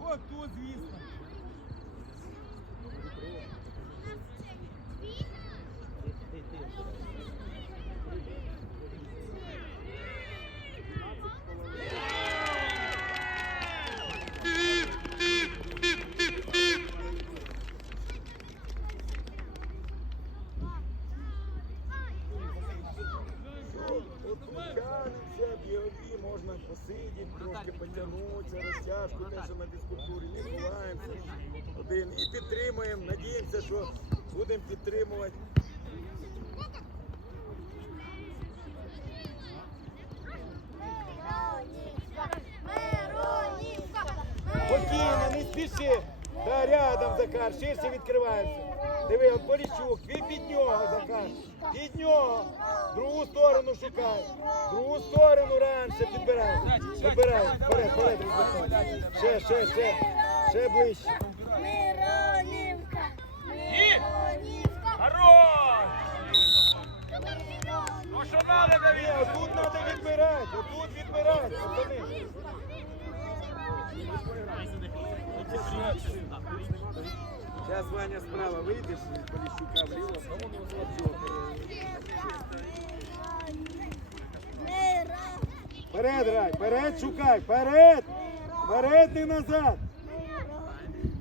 О, тут, звісно. Тянемося, бігові, можна посидіти, трошки потягнутися, розтяжку, те, що на фізкультурі, не ховаємося один і підтримуємо, надіємося, що будемо підтримувати. Не. Да, рядом, Захар, ширше відкриваємося. Диви, он Поліщук, він під нього, Захар. Під нього. Другу сторону шукай. Другу сторону раніше підбирай. Підбирай. Вперед, вперед. Ще, ще, ще. Ще ближче. Миронівка! Миронівка! Хорош! Ну що надо, Ні, Давид? отут треба відбирати, отут відбирати, пацани. Зараз Ваня справа вийдеш, і Поліщука вліво. Вперед, грай, вперед шукай, вперед! Вперед і назад!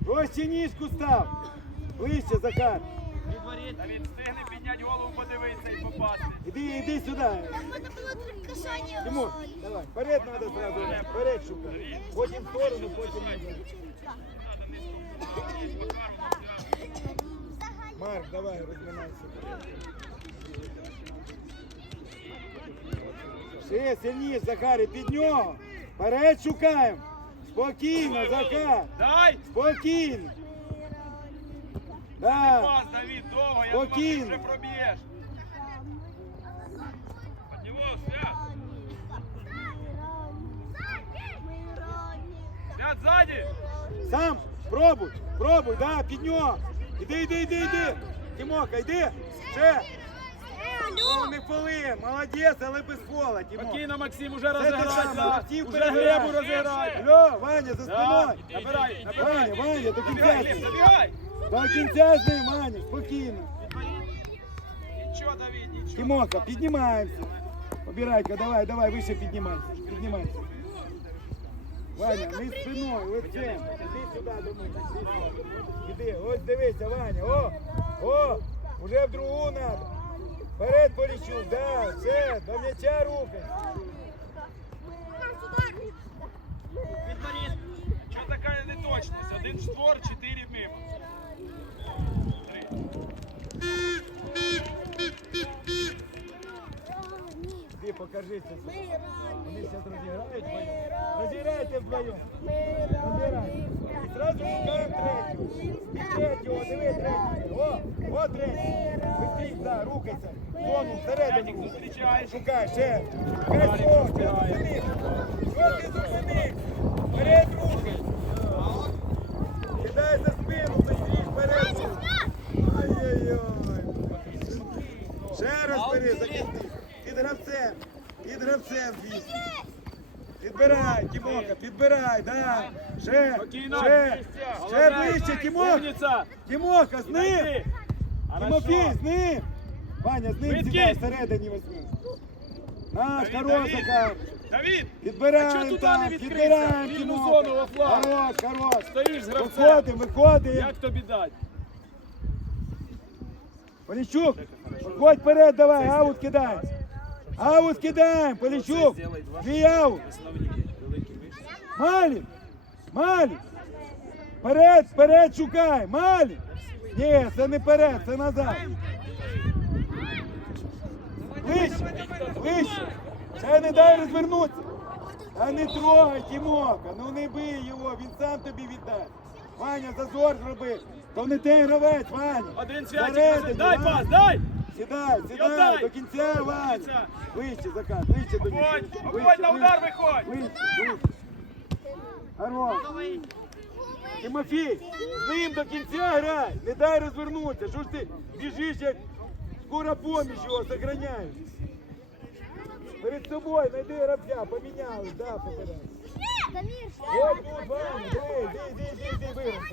Ось ніжку став! Ближче, Захар! Давид, встигни підняти голову, подивитися і попасти. Іди, іди сюди! Було. Тимур, давай, вперед надо сразу, вперед шукай. Потім в сторону, потім назад. Марк, давай, розминайся. Ще сильніше, Захарі, під нього. Вперед шукаємо. Спокійно, Захар. Дай! Спокійно. Да. Пас, Давид, довго, я думав, ти вже проб'єш. Свят! Свят, ззаді! Сам пробуй, пробуй, да, під нього. Іди, іди, іди, іди. Тимоха, йди. Ще. Ну, не фоли, молодець, але без фола, Тимоха. Спокійно, Максим, уже так розіграйся! само, Уже гребу розіграй! Алло, Ваня, за Да, спиною. набирай, Ваня, набирай! Ваня, до кінця Забігай, Глеб, забігай! До кінця з ним, Ваня, спокійно. Нічого, Давид, нічого. Тимоха, піднімаємося. Обирайка, давай, давай, вище піднімайся. Піднімайся. Ваня, не спиною, лицем. Іди сюди до мене. Іди, сюди. Іди, ось дивися, Ваня. О, о, уже в другу надо. Вперед, Поліщук, да, все, до м'яча рухай. Відмарін. Чого така неточність? Один штор, чотири мимо. Іди, покажися. Вони зараз розіграють. Розіграйте вдвоєм. І зразу шукаємо третю. І третю, диви третього. О, о третій. Быстрій, да, рухайся. Зону всередину. Шукай, ще. Що, ти зупинив. Що ти зупинив? Вперед рухай. Кидай за спину, быстрій, вперед. Ой-ой-ой. Ще раз бери, закрути. Під гравцем. Під гравцем, звісно. Підбирай, Тімоха, підбирай, да. Ще, ще, ще ближче. Умниця. Тимоха, з ним! Тимофій, з ним! Ваня, з ним сідай всередині возьми. Наш, хорош, Давид. Підбираємо там, підбираємо, Тимоха. во. Хорош, хорош. стоїш з гравцем. Виходимо, виходимо. Як тобі дати? Полічук, виходь вперед, давай, аут кидай. Аут кидаємо, Полічук. Твій аут. Малін, Малін. Вперед, вперед шукай, Малін. Ні, це не вперед, це назад. Вище, вище. Ще не дай розвернутися. А не трогай, Тімока, ну не бий його, він сам тобі віддасть. Ваня, зазор зроби. То не ти гравець, Ваня. Один святик. Дай пас, дай! Сідай, сідай, Йодай. до кінця, Ваня. кінця. Вище, Закат, вище до нього. Вище, на удар виходь. Вище, вище. Хорош. Тимофій, з ним до кінця грай, не дай розвернутися. Що ж ти біжиш, як скоро поміж його сохраняєш. Перед собою знайди гравця, поміняли, да, поперед. От тут, Ваня, диви, іди, іди, іди, іди, виром,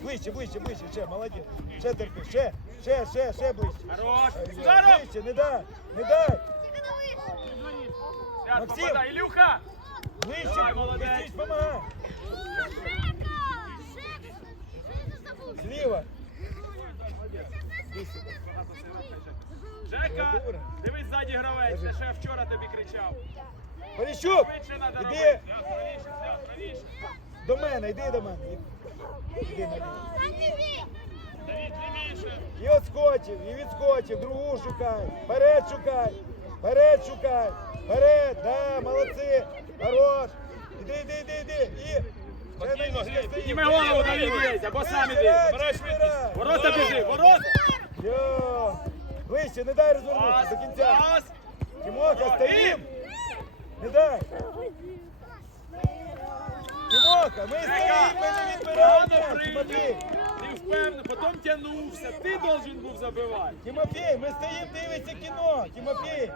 ближче, ближче, ближче, ще, молодець, ще терпи, ще, ще, ще, ще ближче. Хорош. Здорово. Ближче, не дай, не дай, Свят, Максим. попадай. Ілюха. ближче, Давай, молодець. ближче, помагай. Зліва. Жека, дивись ззаді гравець. Це ще вчора тобі кричав. Поліщук, Швидше треба іди. Правіше, правіше. до мене, йди до мене. І отскочив, і відскочив, другу шукай, вперед шукай, вперед шукай, вперед, да, молодці, хорош. Іди, іди, іди, іди. І на ніжки. Підніми голову, Давід, бійся, або сам іди. Збирай, швидкість. Ворота біжи, ворота. Йо, ближче, не дай розвернутися до кінця. Тимоха, стоїм. Не дай. Тимоха, ми стоїмо, ми не відбираємо. Тимофій. Ти впевнений, потім тягнувся. Ти должен був забивати. Тимофій, ми стоїмо, дивиться кіно. Тимофій.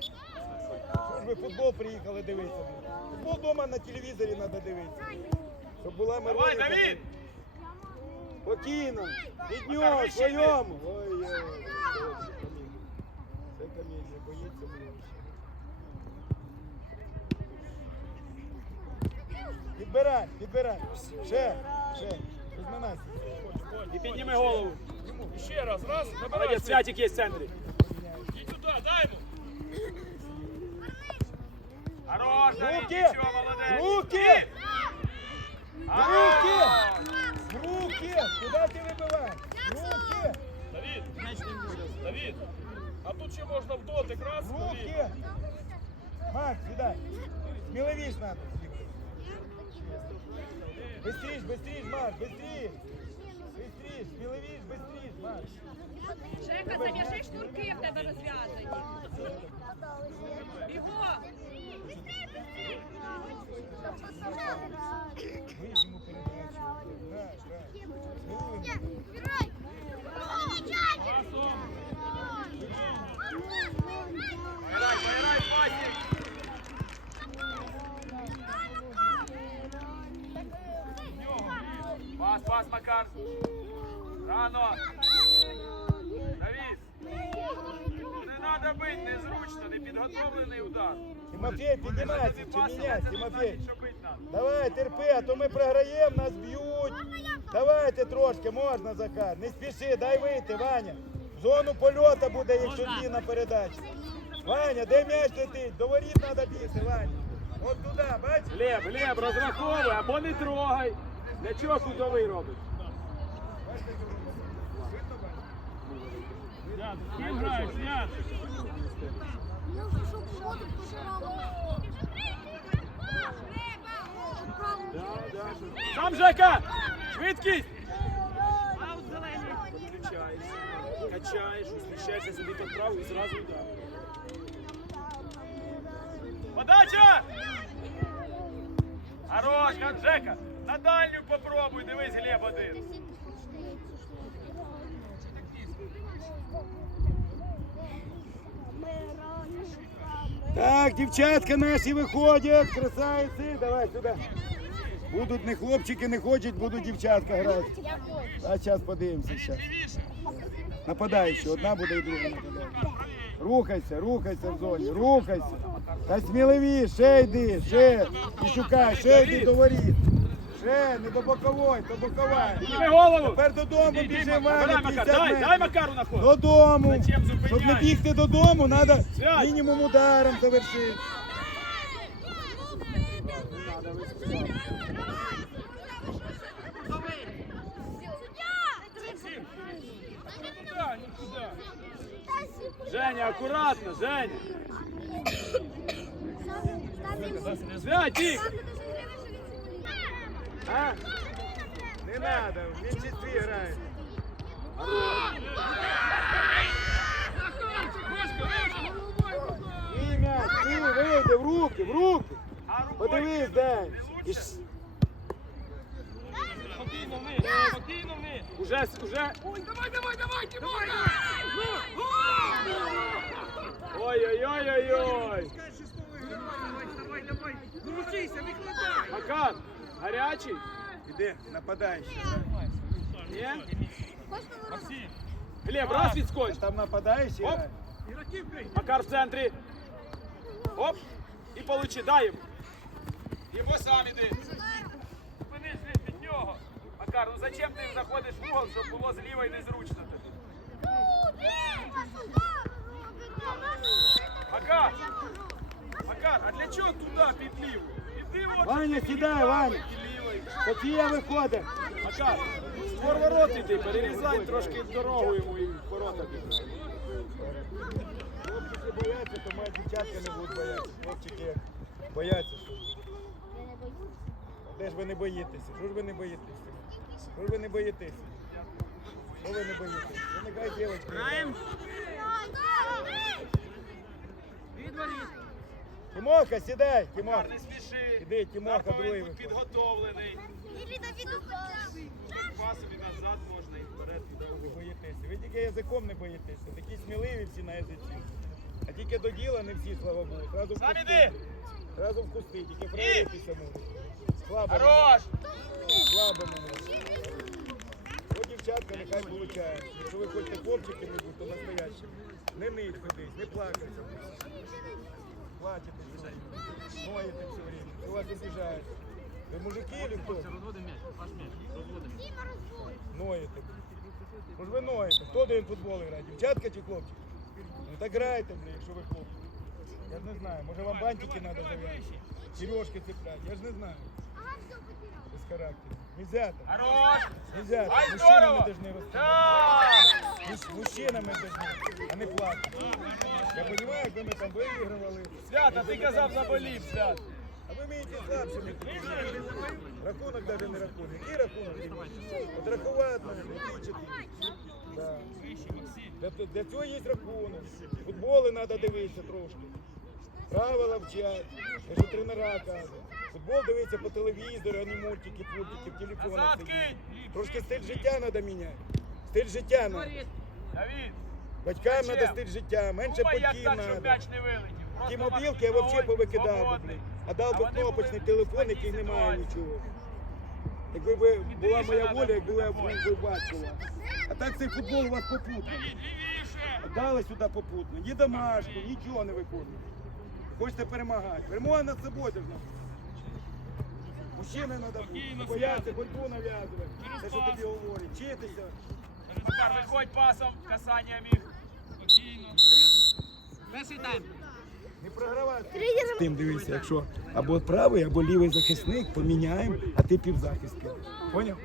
Що ж ви футбол приїхали дивитися? Футбол вдома на телевізорі треба дивитися. Щоб була Давай. Давід. Спокійно. Від нього, своєму. Ой, ой, ой. Це комедія, боїться блін. Підбирай, підбирай. Ще, ще. Розминайся. І підніми голову. Ще раз, раз, набирай. Святик є в центрі. Іди туди, дай йому. Хорош, Руки! Руки! Руки! Руки! Куди ти вибиваєш? Руки! Давід, Давід. А тут ще можна в дотик, раз, Руки! Макс, сюди. Сміливіш надо. Быстріш, быстріш, Макс, быстріш. Быстріш, сміливіш, быстріш, Макс. Жека, зав'яжи шнурки в тебе розв'язані. Бігом! Вийш йому передачу. Грай, грай. Сміливий. Грай, Пас, Макар. Рано. Давід. Не треба бити, незручно, непідготовлений удар. Тимофей, піднімайся, чи міняйся, не Тимофей. Давай, терпи, а то ми програємо, нас б'ють. Давайте трошки, можна, Захар. Не спіши, дай вийти, Ваня. В зону польоту буде, якщо длінна передача. Ваня, де м'яч летить? До воріт треба бігти, Ваня. От туди, бач? Глеб, Глеб, розраховуй або не трогай. Для чого кутовий робиш? Ким граєш, Ян? Сам Жека! Швидкість! Включаєш, качаєш, усміщаєшся собі під праву і зразу удар. Подача! Хорош, как Жека! На дальню попробуй, дивись, Глеб один. Так, дівчатка наші виходять, красавиці, давай сюди. Будуть не хлопчики, не хочуть, будуть дівчатка грати. А зараз подивимося. Щас. Нападаючи, одна буде і друга нападаюча. Рухайся, рухайся в зоні, рухайся. Та сміливіше, ще йди, ще. І шукай, ще йди до воріт. Ще, не до бокової, до бокової. Підніми голову! Тепер додому Іди, біжи, Макар, Макар, 50 дай, метрів. дай Макару на ход. Додому. Зачем Щоб не зупиняєш? бігти додому, треба мінімум ударом завершити. Женя, акуратно, Женя. Святик! А? Не треба, в меншинстві грає. Твій м'яч, ти вийди в руки, в руки. Подивись, ж- Спокійно вниз, спокійно вниз. Уже, уже. Ой, давай, давай, давай, Тимоха! Ой-ой-ой-ой-ой. давай, давай. Ну ручися, викладай. Макар, гарячий? Іди, нападаючий. Ні? Глеб, раз відскочь. Там нападаючий. Оп. грає. Макар в центрі. Оп. І получи, дай йому. Йому сам іди. Спинись Глеб, від нього. Макар, ну зачем ти заходиш в угол, щоб було зліва і незручно тобі? Макар! Макар, а для чого туди під ліву? Ваня, сідай, Ваня. Софія виходить. Макар, створ ворот іди, перерізай трошки дорогу йому і ворота біг. Хлопчики бояться, то моя дівчатка не будуть боятися. Хлопчики бояться. що- Де ж ви не боїтеся? Що ж ви не боїтеся? Що ж ви не боїтеся? Що ви не боїтеся? Ну нехай дівчатки. грають. Тимоха, сідай, Тимоха. Не спіши. Іди, Тимоха, другий бути підготовлений. Пасові назад можна і вперед. Ви боїтеся. Ви тільки язиком не боїтеся. Такі сміливі всі на язиці. А тільки до діла не всі, слава Богу. Зразу в Сам кусти. іди. Зразу в кусти, тільки проявитися можуть. Слабо. Хорош! Слабо мене. О, дівчатка, нехай получають. Якщо ви хочете хлопчиками бути, то настоящі. Не нить ходить, не плакайся. Время. Ноєте все время. Що вас обіжають. Ви мужики или хто? Ноєте. Може ви ноєте? Хто дає футбол грає? Дівчатка чи хлопчик? Ну так грайте, блін, якщо ви хлопці. Я ж не знаю, може вам бантики треба зав'язати? Сережки цепляти, я ж не знаю. Ага, все, потерял. Без характеру. Нельзя так. Хорош! Нельзя так. Ай, здорово! должны. Так! Мужчинами должны, а не плакати. Я розумію, якби ми там виігрували. Свят, а ти казав заболів, Свят. А ви вмієте слабшими. Рахунок навіть не рахунок. І рахунок. От рахувати тичити. Да. Для, для цього є рахунок. Футболи треба дивитися трошки. Правила вчать. Я ж тренера кажуть. Футбол дивиться по телевізору, а не мультики, футики, в телефонах. Трошки стиль життя треба міняти. Стиль життя треба. Батькам треба стиль життя, менше щоб треба. Ті мобілки я взагалі повикидав би, А дав би кнопочний телефон, який немає нічого. Якби ви була моя воля, якби я був би А так цей футбол у вас попутно. Дали сюди попутно. Ні домашку, нічого не виконуєте. Хочете перемагати. Перемога над собою. Мужчини треба Бояться, Свят. боротьбу нав'язувати. Через Те, що тобі говорять. Вчитися. Макар, виходь пасом, касанням їх. Спокійно. Перший. Не програвати. Тим дивися, якщо або правий, або лівий захисник, поміняємо, а ти півзахистки. Поняв?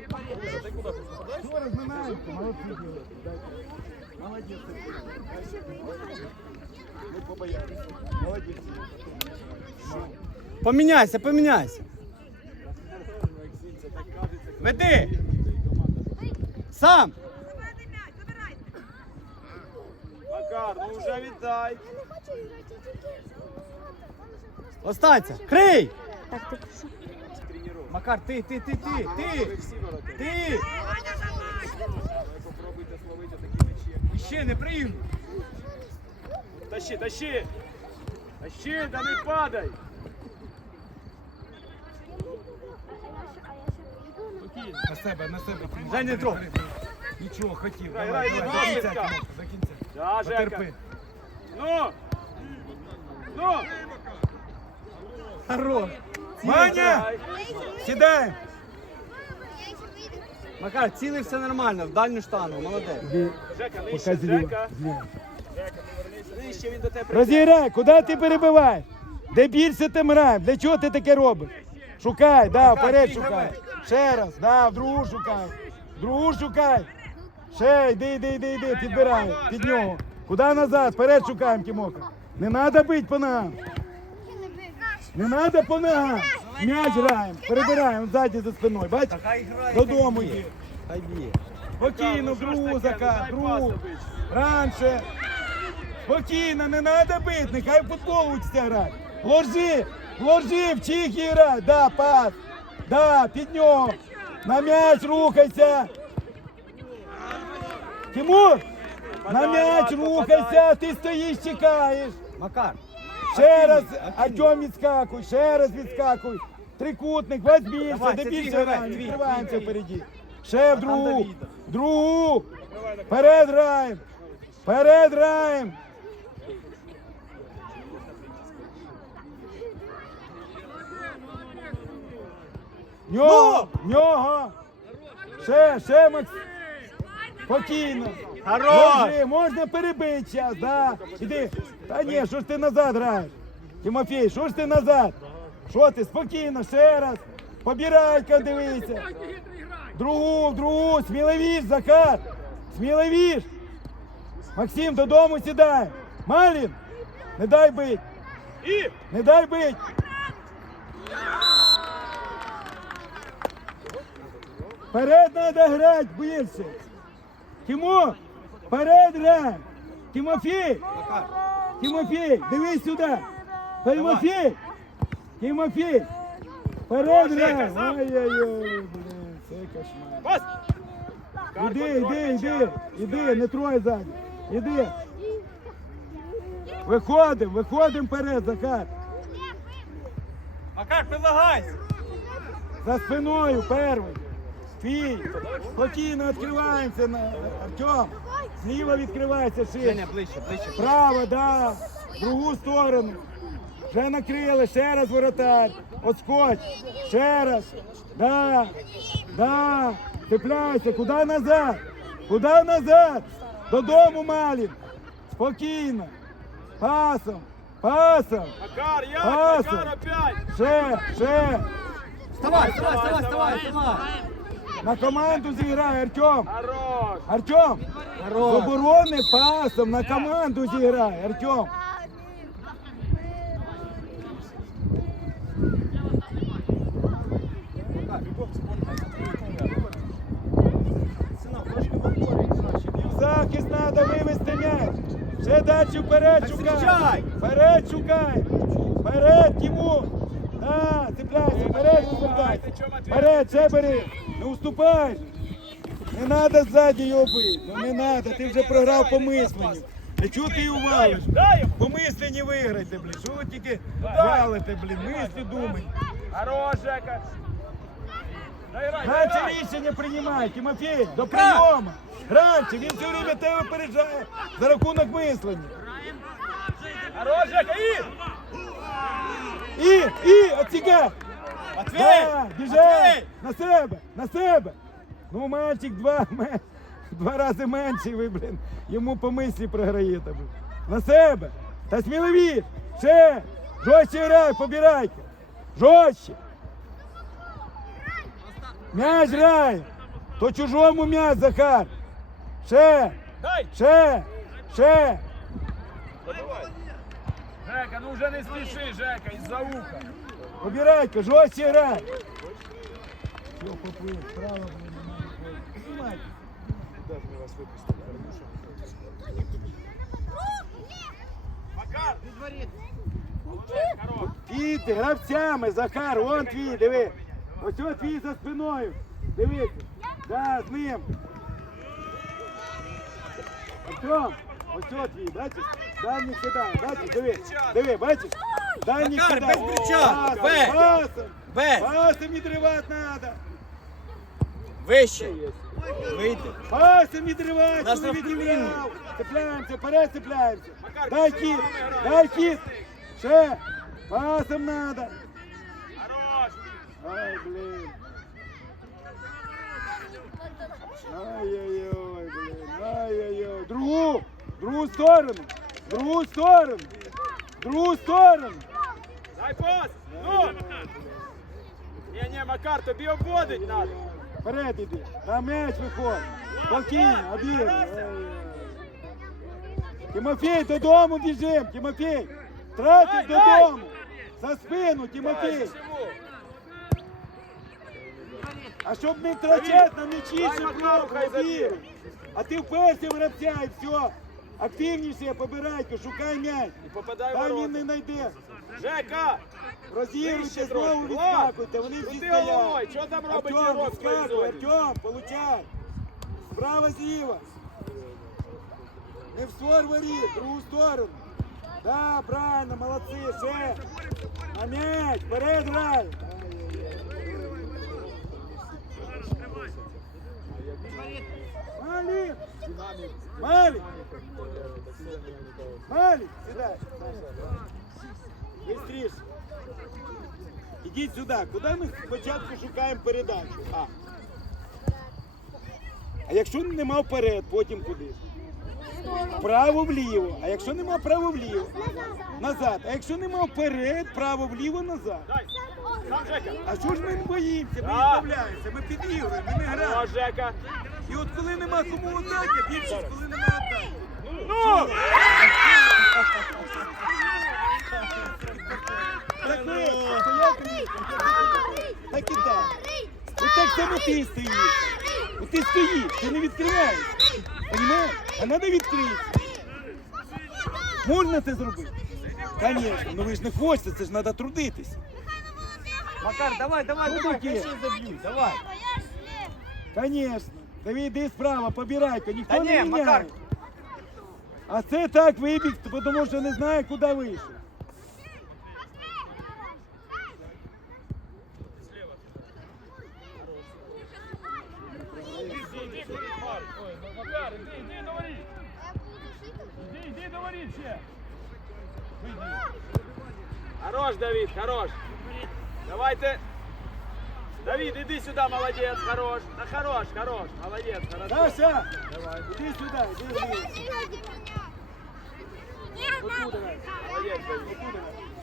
Ну, розминаємося, молодці діли. Молодець. Не побоялися. Молодець. Поміняйся, поміняйся. Веди! Сам! Макар, ну вже віддай. Останься! Крий! Макар, ти, ти, ти, ти, ти! Ти! Попробуйте словити такі м'ячі. Ще не прийм! Тащи, тащи. Тащи, да не падай. На себе, на себе. Дай не. Нічого, хотів. Давай, давай, грай, до кінця. Тимоха, до кінця. Да, Жека. Потерпи. Ну. Ну. Хорош! Ваня! Сідай! Макар, цілий все нормально, в дальню штангу, молодець. Жека, нижче. Жека. Жека, повернися. Нижче, він до тебе прийде. Розіграй, куди ти перебиваєш? Де більше тим граємо? Для чого ти таке робиш? Шукай, да, вперед шукай. Ще раз, да, в другу шукай. Другу шукай. Ще, йди, йди, йди, йди, підбирай, під нього. Куди назад? Вперед шукаємо, Тимоха. Не треба бити по ногам. Не треба по ногам. М'яч граємо, перебираємо ззаді за спиною. Бач? Додому йди. Спокійно, в другу закат, другу. Раніше. Спокійно, не треба бити, нехай футбол учиться грати. Ложи, ложи, в чихи грати. Да, пас. Да, під нього. На м'яч рухайся. Тимур, на м'яч рухайся, ти стоїш, чекаєш. Макар, Ще раз Артем відскакуй, ще раз відскакуй. Трикутник, возьміться, Давай, де більше граємо, відкриваємося впереді. Ще в другу, другу. Вперед граємо. Вперед граємо. Нього, нього. Ще, ще, Макс. Спокійно. Хорош! Можна, можна перебити зараз, да. Іди. Та ні, що ж ти назад граєш? Тимофій, що ж ти назад? Що ти? Спокійно, ще раз. Побирайка, дивися. Другу, другу, сміливіш, Захар. Сміливіш. Максим, додому сідай. Малін, не дай бить. Не дай бить. Вперед надо грати більше. Тимо, вперед грай. Тимофій, Тимофій, дивись сюди. Тимофій, Тимофій, вперед грай. Ой-ой-ой, блин, це кошмар. Іди, іди, іди, іди, не трой ззаді. Іди. Виходимо, виходимо вперед, Захар. Макар, предлагай! За спиною перший. Твій. Спокійно відкриваємося. Артем. Зліва відкривається. Женя, ближче, ближче. Право, да. В другу сторону. Вже накрили, ще раз воротар. Отскоч. Ще раз. Да. Да. Цепляйся. Куди назад? Куди назад? Додому Малін. Спокійно. Пасом. Пасом. Макар? Пасом. Макар опять! Ще, ще. Вставай, вставай, вставай, вставай, вставай! На команду зіграй, Артем. Хорош! Артем. З оборони пасом на команду зіграй, Артем. Захист треба вивести м'яч. Ще далі вперед шукай. Вперед шукай. Вперед, Тимур. Да, цепляйся, вперед. Вперед, ще бери. Не уступай. Не треба ззаді його бити. Ну не треба, ти вже програв по мисленню. А чого ти його валиш? По мисленні виграйте, блін. Що ви тільки валите, блін? Мислі думай. Хорош, Жека! Дай грай, дай Раніше рішення приймай, Тимофій, до прийому. Раніше, він все время тебе випереджає за рахунок мислення. Хорош, Жека! І! І, і, оціга. Матвій! Да, біжай! На себе, на себе! Ну, мальчик два, два рази менший, ви, блін. Йому по мислі програєте, блін. На себе! Та сміливіш! Ще! Жорстче грай, побирайся! Жорстче! М'яч грай! То чужому м'яч, Захар! Ще! Ще! Ще! Жека, ну вже не спіши, Жека, із-за уха. Побирайка, жорстче грай! Все, поплив, справа, блін, немає нікого. Знімайте. Макар! Молодець, хорош! Діти, гравцями, Захар, вон твій, диви. Ось ось твій за спиною. Дивись. Да, з ним. Артем, ось ось твій, бачиш? Дальній кидає, бачиш, диви. Диви, бачиш? Дальній Макар, кидає. без м'яча, Пасом, Бе. Пасом, Бе! пасом відривати треба. Вище! Вийди! Пасом відривати, Нас коли на відіграв. Цепляємося, вперед цепляємося. Дай кіт, дай кіт. Ще, пасом надо. Ай, блин. Ай-яй-яй, блин. Ай-яй-яй. Другу, другу сторону. Другу сторону. Другу сторону. Дай пас! Ну! Ні, ні, Макар, тобі обводить треба. Вперед іди. На м'яч виходь. Спокійно. Ай-яй. Тимофій, додому біжим, Тимофій. Тратить Дай, дай. додому. За спину, Тимофій. А щоб не втрачати на м'ячі, Дай щоб хай А ти вперся в гравця і все. Активніше, побирайка, шукай м'яч. Там він не знайде. Жека! Розігруйте, Вище знову трошки. відскакуйте, вони всі Крути стоять. головою, що там робить Артем, Єрок в твоїй відскакуй, зоні? Артем, получай. Справа зліва. Не в створ воріт, в другу сторону. Да, правильно, молодці, ще. На м'яч, вперед грай. Малик! Малик! Малик, сідай. Быстріше. Ідіть сюди. Куди ми спочатку шукаємо передачу? А. А якщо нема вперед, потім куди? Право вліво. А якщо нема право вліво, назад. А якщо нема вперед, право вліво, назад. А що ж ми не боїмося? Ми відмовляємося, ми підігруємо, ми не граємо. І от коли нема кому отдати, більше, коли нема отдати. Ну! Так ви, стояв тобі, так і так. От так само ти стоїш. От ти стоїш, ти не відкриваєш. Понимаєш? А треба відкрити. Можна це зробити? Звісно, ну ви ж не хочете, це ж треба трудитись. Макар, давай, давай, Ну, давай, таке. хай ще заб'ють, давай. Звісно. Давай йди справа, побирай-ка, ніхто Та не ні, міняє. Макар. А це так вибіг, тому що не знає, куди вийшов. Хорош, Давид, хорош. Давайте. Давид, иди сюда, молодец, хорош. Да хорош, хорош, молодец, хорошо. Саша, іди сюди, іди вниз. Молодец, Давид.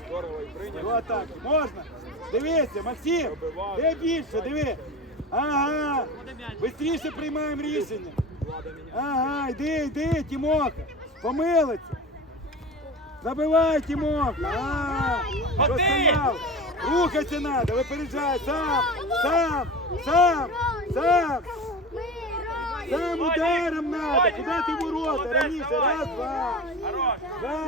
Здорово, і прийняв. Вот так, можна. Дивися, Максим, де більше, диви. Ага, бистріше приймаємо рішення. Ага, йди, йди, Тімоха, помилиться. Забивай, Тімоха. А, що Один. стояв? Рухайся треба, випереджай, сам, сам, сам, сам. Сам ударом надо, куди ти ворота? Раніше, раз, два, Хорош. два.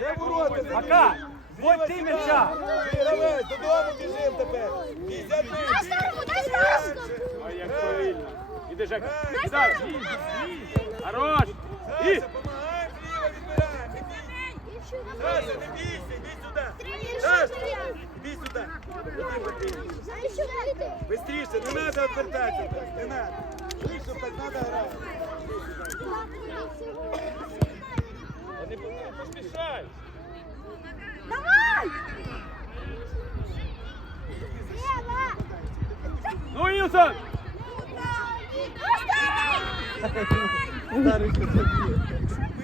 Це ворота. за Макар, ним. вот Зліва ти сюди. м'яча. Гравець, додому біжим тепер. 50 Ой, як повільно. Іди, Жека. Кидай. Хорош. І. Саша, не бійся, іди сюди. Саша, іди сюди. Іди, Вадим. Быстріше, не треба відвертатися так, не треба. Швидше так треба грати. Не поспішай. Давай! Ну, Ілсон.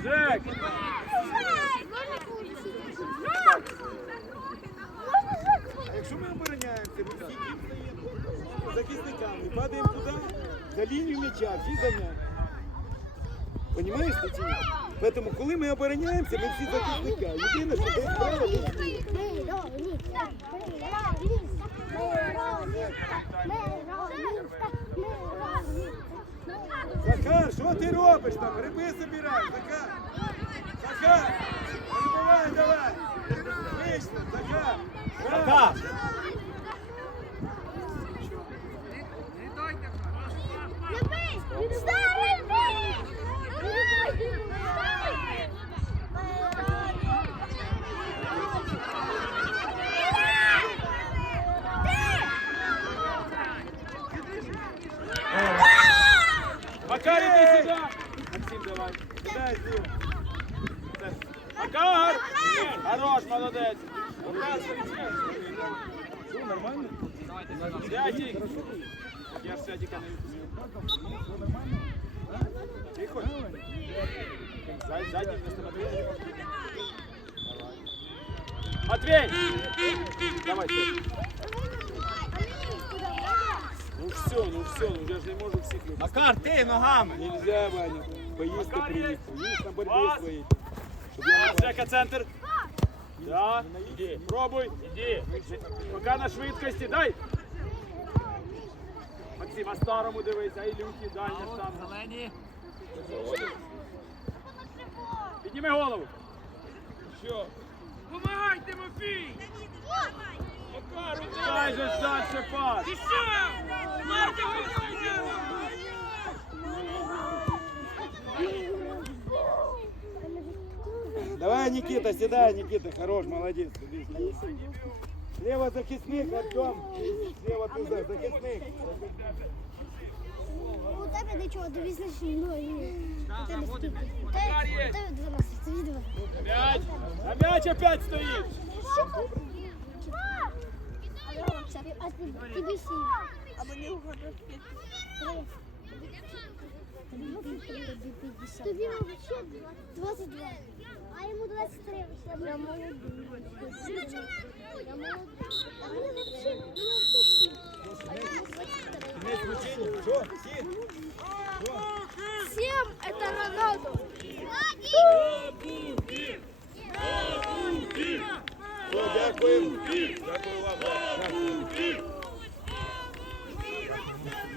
Жек. Якщо ми обороняємося, захисниками, падаємо туди, за лінію м'яча, всі за м'яч. Понімаєш ти чи? Тому, коли ми обороняємося, ми всі захисника. Єдине, що десь справа. Захар, що ти робиш там? Гриби забирай, Захар. Захар, забивай, давай. Вийшли, Захар. Макар. Макар, іди сюди. Максим, давай. Дай, Зліва. Макар. Хорош, молодець. Макар, Що, нормально? Сядь. Я ж сядіка не відпустив. Тихо. Зай, задній вместо Матвея. Матвей! Давай. Ну все, ну все, ну я ж не можу всіх випустити. Макар, ти ногами. Нельзя, Ваня. Поїсти приїхав. Їсть на борьбі Пас. своїй. Щоб я не Пас, Жека, центр. Да, иди, пробуй, иди. Пока на швидкості, дай. Максим, а старому дивись, а Ілюхі, дальня там. Зелені. Підніми голову. Що? Помагай, Тимофій! Макару, дай же дальше пас. Давай, Никита, седай, Никита, хорош, молодец. Слева захисник, Артем. Слева ты за- захисник. У тебе нічого, тобі значні ноги. У тебе скільки? У тебе 12, тобі 2. М'яч. А м'яч опять стоїть. А тобі 7. Або не угодно. Тобі взагалі 22. А йому 23 вийшло. Я молодий. Я молодий. Дякуємо. Дякую вам.